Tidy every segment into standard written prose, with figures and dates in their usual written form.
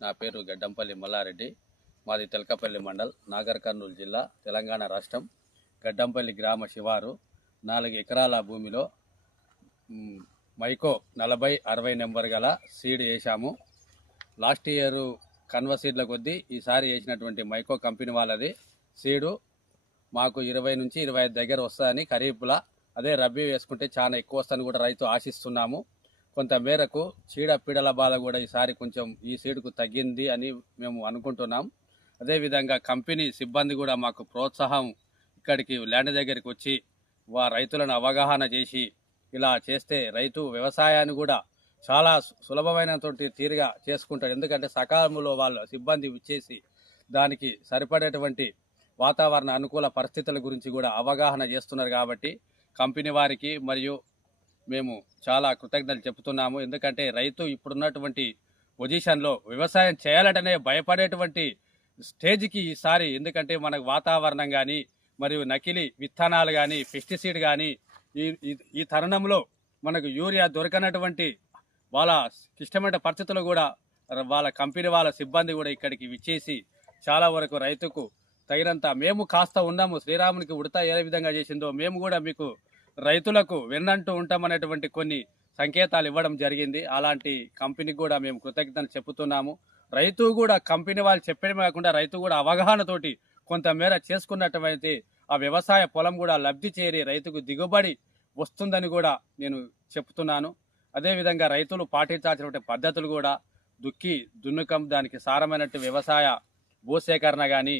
నా పేరు గడ్డంపల్లి మల్లారెడ్డి. మాది తెలకపల్లి మండల్, నాగర్ కర్నూలు జిల్లా, తెలంగాణ రాష్ట్రం. గడ్డంపల్లి గ్రామ శివారు 4 ఎకరాల భూమిలో మైకో 40-60 నెంబర్ గల సీడ్ వేసాము. లాస్ట్ ఇయర్ కన్వ సీడ్ల కొద్దీ ఈసారి వేసినటువంటి మైకో కంపెనీ వాళ్ళది సీడు మాకు 20 నుంచి 25 దగ్గర వస్తుందని ఖరీఫ్లా, అదే రబ్బీ వేసుకుంటే చాలా ఎక్కువ వస్తుందని కూడా రైతు ఆశిస్తున్నాము. కొంత మేరకు చీడపీడల బాధ కూడా ఈసారి కొంచెం ఈ సీడ్కు తగ్గింది అని మేము అనుకుంటున్నాం. అదేవిధంగా కంపెనీ సిబ్బంది కూడా మాకు ప్రోత్సాహం, ఇక్కడికి ల్యాండ్ దగ్గరికి వచ్చి రైతులను అవగాహన చేసి ఇలా చేస్తే రైతు వ్యవసాయాన్ని కూడా చాలా సులభమైనటువంటి తీరుగా చేసుకుంటాడు. ఎందుకంటే సకాలంలో వాళ్ళ సిబ్బంది ఇచ్చేసి దానికి సరిపడేటువంటి వాతావరణ అనుకూల పరిస్థితుల గురించి కూడా అవగాహన చేస్తున్నారు. కాబట్టి కంపెనీ వారికి మరియు మేము చాలా కృతజ్ఞతలు చెబుతున్నాము. ఎందుకంటే రైతు ఇప్పుడున్నటువంటి పొజిషన్లో వ్యవసాయం చేయాలంటేనే భయపడేటువంటి స్టేజ్కి ఈసారి, ఎందుకంటే మనకు వాతావరణం కానీ మరియు నకిలీ విత్తనాలు కానీ పెస్టిసైడ్ కానీ ఈ తరుణంలో మనకు యూరియా దొరకనటువంటి వాళ్ళ క్లిష్టమైన పరిస్థితులు కూడా వాళ్ళ కంపెనీ వాళ్ళ సిబ్బంది కూడా ఇక్కడికి విచ్చేసి చాలా వరకు రైతుకు తగినంత మేము కాస్త ఉన్నాము. శ్రీరామునికి ఉడత ఏ విధంగా చేసిందో మేము కూడా మీకు రైతులకు వెన్నంటూ ఉంటామనేటువంటి కొన్ని సంకేతాలు ఇవ్వడం జరిగింది. అలాంటి కంపెనీకి కూడా మేము కృతజ్ఞతలు చెబుతున్నాము. రైతు కూడా కంపెనీ వాళ్ళు చెప్పడమే కాకుండా రైతు కూడా అవగాహనతోటి కొంతమేర చేసుకున్నటువంటి ఆ వ్యవసాయ పొలం కూడా లబ్ధి చేరి రైతుకు దిగుబడి వస్తుందని కూడా నేను చెప్తున్నాను. అదేవిధంగా రైతులు పాటించాల్సినటువంటి పద్ధతులు కూడా దున్నకం, దానికి సారమైనట్టు వ్యవసాయ భూసేకరణ కానీ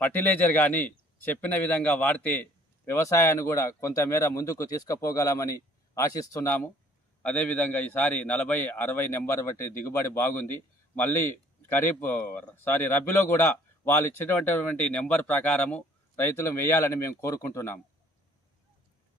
ఫర్టిలైజర్ కానీ చెప్పిన విధంగా వాడితే వ్యవసాయాన్ని కూడా కొంతమేర ముందుకు తీసుకుపోగలమని ఆశిస్తున్నాము. అదేవిధంగా ఈసారి 40-60 నెంబర్ బట్టి దిగుబడి బాగుంది. మళ్ళీ రబీలో కూడా వాళ్ళు ఇచ్చినటువంటి నెంబర్ ప్రకారము రైతులు వేయాలని మేము కోరుకుంటున్నాము.